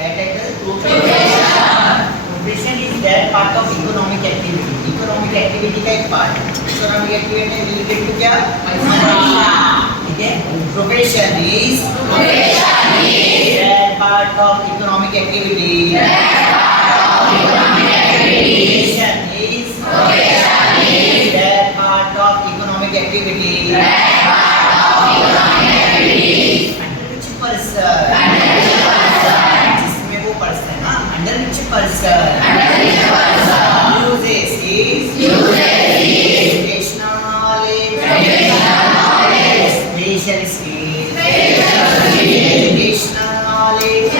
That title profession is that part of economic activity. Economic activity का एक part. Economic activity related to क्या? ठीक है? Profession is that part of economic activity. Profession is that part of economic activity. Under which person? जिसमें वो person है ना? Under which person? Uses is traditional knowledge, special skills, traditional knowledge,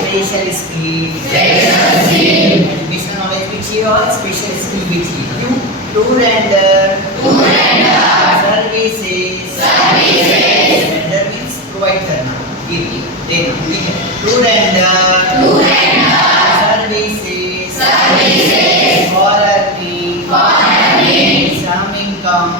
special skills, traditional knowledge which is or special skill which is. To render services. Render means provide करना, give, देना, ठीक है. To render services for earning some income